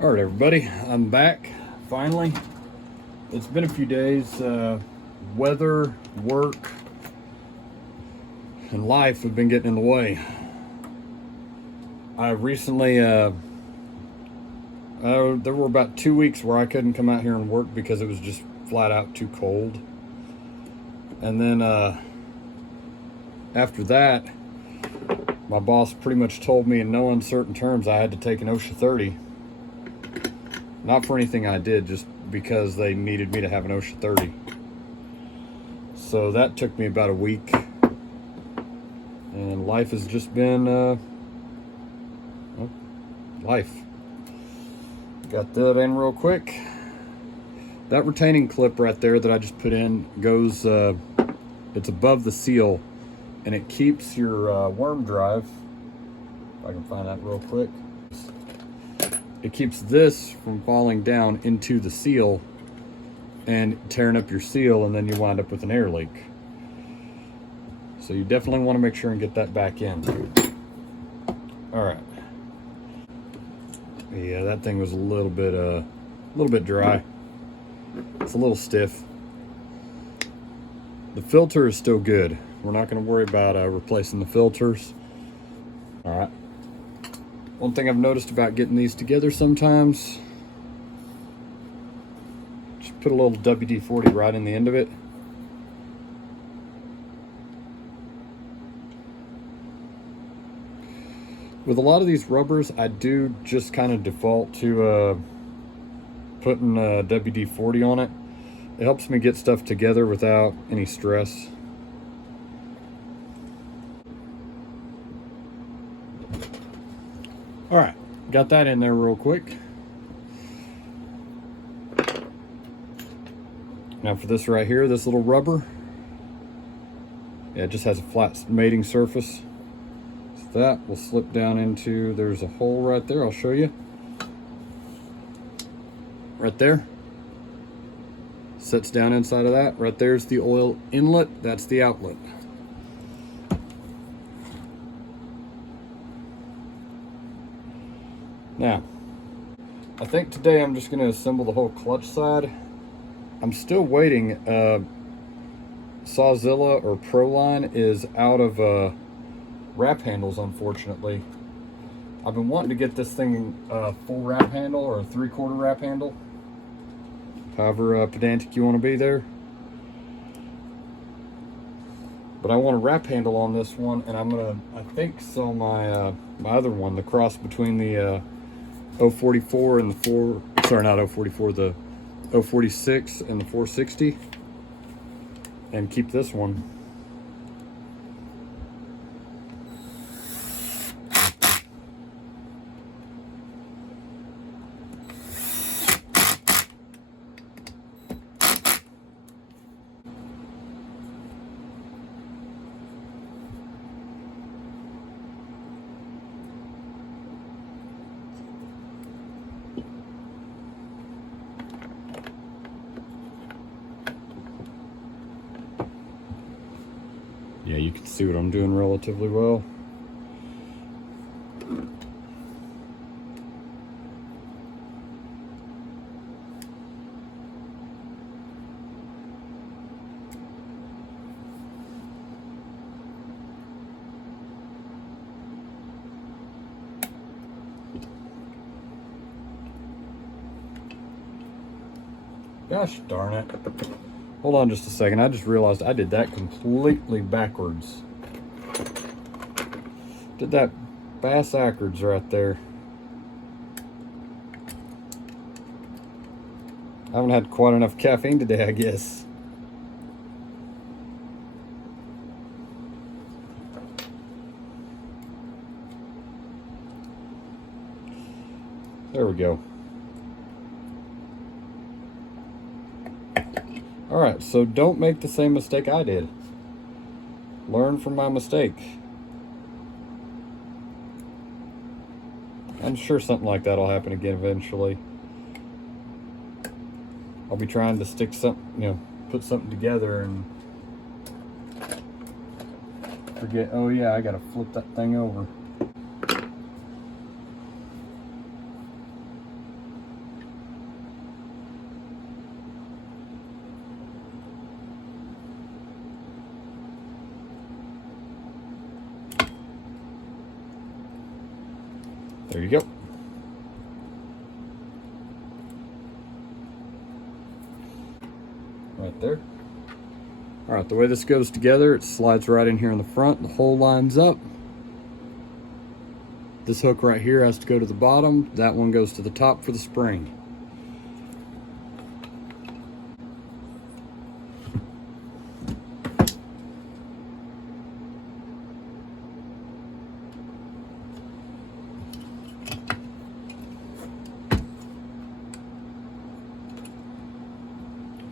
All right, everybody, I'm back finally. It's been a few days. Weather, work, and life have been getting in the way. I recently, there were about 2 weeks where I couldn't come out here and work because it was just flat out too cold. And then after that, my boss pretty much told me in no uncertain terms I had to take an OSHA 30. Not for anything I did, just because they needed me to have an OSHA 30. So that took me about a week. And life has just been, life. Got that in real quick. That retaining clip right there that I just put in goes, it's above the seal. And it keeps your worm drive, if I can find that real quick. It keeps this from falling down into the seal and tearing up your seal, and then you wind up with an air leak. So you definitely want to make sure and get that back in. All right. Yeah, that thing was a little bit dry. It's a little stiff. The filter is still good. We're not going to worry about replacing the filters. All right. One thing I've noticed about getting these together sometimes, just put a little WD-40 right in the end of it. With a lot of these rubbers, I do just kind of default to putting WD-40 on it. It helps me get stuff together without any stress. All right, got that in there real quick. Now for this right here, this little rubber, yeah, it just has a flat mating surface. So that will slip down into, there's a hole right there, I'll show you. Right there. Sits down inside of that. Right there's the oil inlet, that's the outlet. Now, I think today I'm just going to assemble the whole clutch side. I'm still waiting. Sawzilla or Proline is out of wrap handles, unfortunately. I've been wanting to get this thing full wrap handle or a 3/4 wrap handle. However pedantic you want to be there. But I want a wrap handle on this one, and I'm going to, I think, sell my my other one, the cross between the 044 and the not 044, the 046 and the 460, and keep this one. Yeah, you can see what I'm doing relatively well. Gosh darn it. Hold on just a second. I just realized I did that completely backwards. Did that bass-ackwards right there. I haven't had quite enough caffeine today, I guess. There we go. All right, so don't make the same mistake I did. Learn from my mistake. I'm sure something like that will happen again eventually. I'll be trying to stick something, put something together and forget, oh yeah, I gotta flip that thing over. right there. All right, the way this goes together, it slides right in here in the front. The hole lines up. This hook right here has to go to the bottom. That one goes to the top for the spring.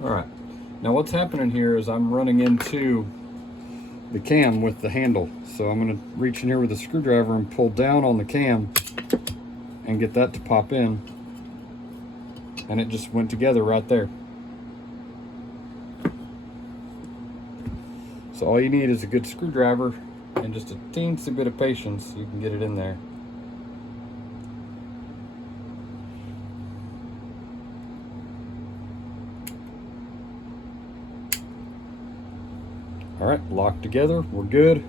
All right, now what's happening here is I'm running into the cam with the handle. So I'm gonna reach in here with a screwdriver and pull down on the cam and get that to pop in. And it just went together right there. So all you need is a good screwdriver and just a teensy bit of patience. You can get it in there. All right, locked together, we're good.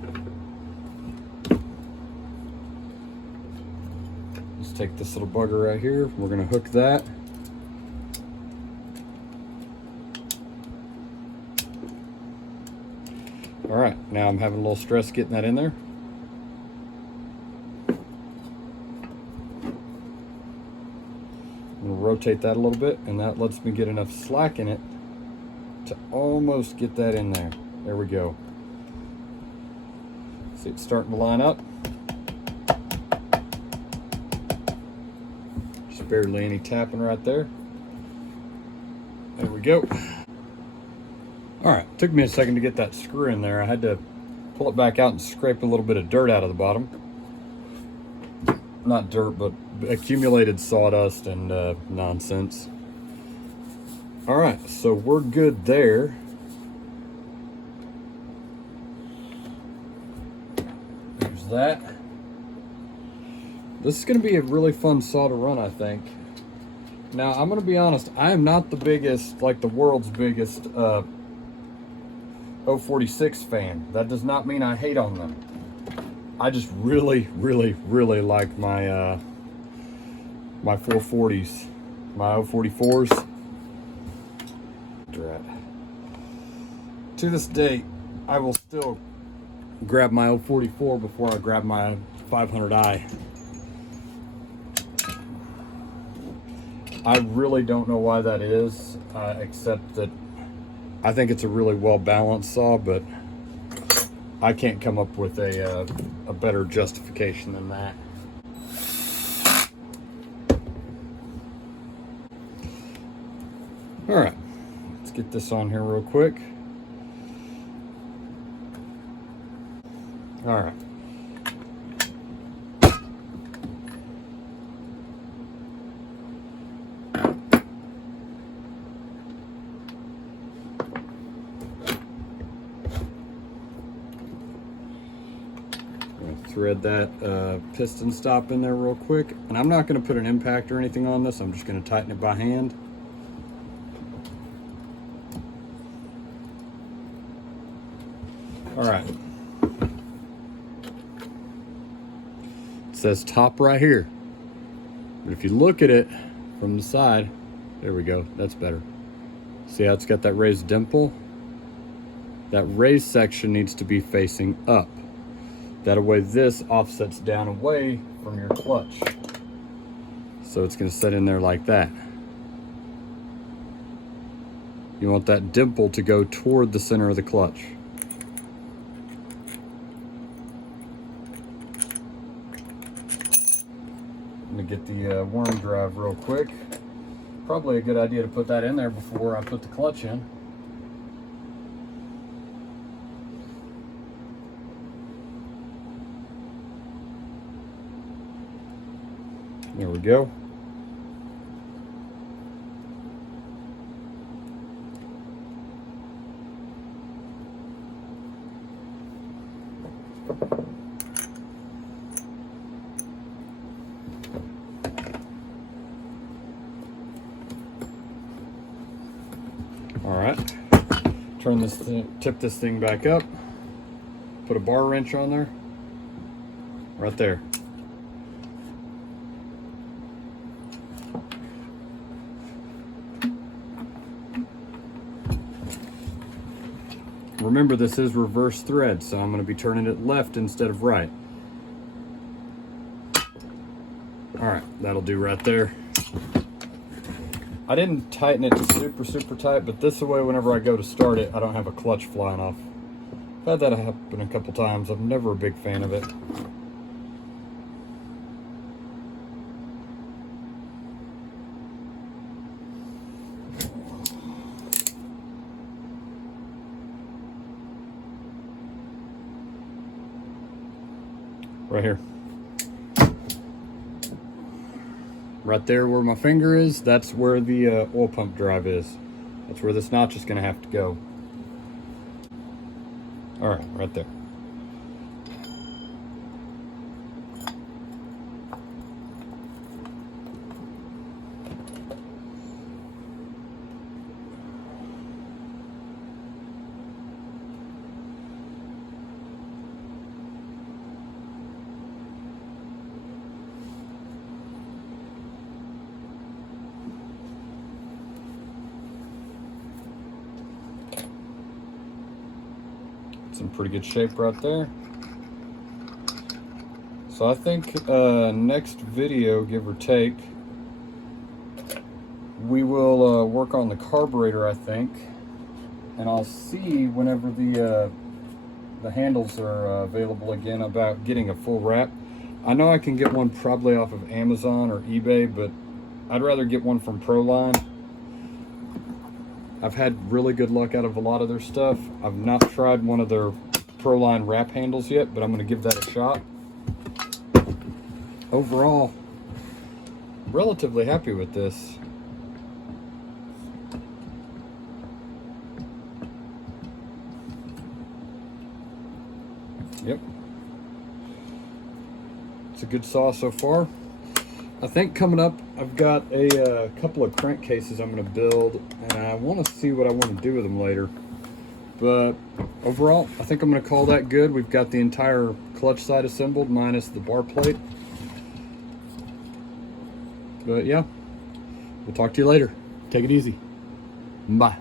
Let's take this little bugger right here. We're gonna hook that. All right, now I'm having a little stress getting that in there. I'm gonna rotate that a little bit, and that lets me get enough slack in it to almost get that in there. There we go. See, it's starting to line up. Just barely any tapping right there. There we go. All right, took me a second to get that screw in there. I had to pull it back out and scrape a little bit of dirt out of the bottom. Not dirt, but accumulated sawdust and nonsense. All right, so we're good there. There's that. This is gonna be a really fun saw to run, I think. Now, I'm gonna be honest, I am not the biggest, like the world's biggest 046 fan. That does not mean I hate on them. I just really like my my 440s, my 044s. To this day, I will still grab my 044 before I grab my 500i. I really don't know why that is, except that I think it's a really well balanced saw, but I can't come up with a better justification than that. All right, let's get this on here real quick. All right. Thread that piston stop in there real quick, and I'm not going to put an impact or anything on this. I'm just going to tighten it by hand. All right, it says top right here, but if you look at it from the side, there we go, that's better. See how it's got that raised dimple? That raised section needs to be facing up. That way this offsets down away from your clutch. So it's going to set in there like that. You want that dimple to go toward the center of the clutch. I'm going to get the worm drive real quick. Probably a good idea to put that in there before I put the clutch in. There we go. All right, turn this thing, tip this thing back up, put a bar wrench on there, right there. Remember, this is reverse thread, so I'm going to be turning it left instead of right. Alright, that'll do right there. I didn't tighten it super tight, but this way whenever I go to start it, I don't have a clutch flying off. I've had that happen a couple times. I'm never a big fan of it. Right here. Right there where my finger is, that's where the oil pump drive is. That's where this notch is going to have to go. All right, right there. It's in pretty good shape right there. So I think next video, give or take, we will work on the carburetor, I think, and I'll see whenever the handles are available again about getting a full wrap. I know I can get one probably off of Amazon or eBay, but I'd rather get one from Proline. I've had really good luck out of a lot of their stuff. I've not tried one of their Proline wrap handles yet, but I'm going to give that a shot. Overall, relatively happy with this. Yep. It's a good saw so far. I think coming up, I've got a couple of crankcases I'm going to build, and I want to see what I want to do with them later. But overall, I think I'm going to call that good. We've got the entire clutch side assembled, minus the bar plate. But yeah, we'll talk to you later. Take it easy. Bye.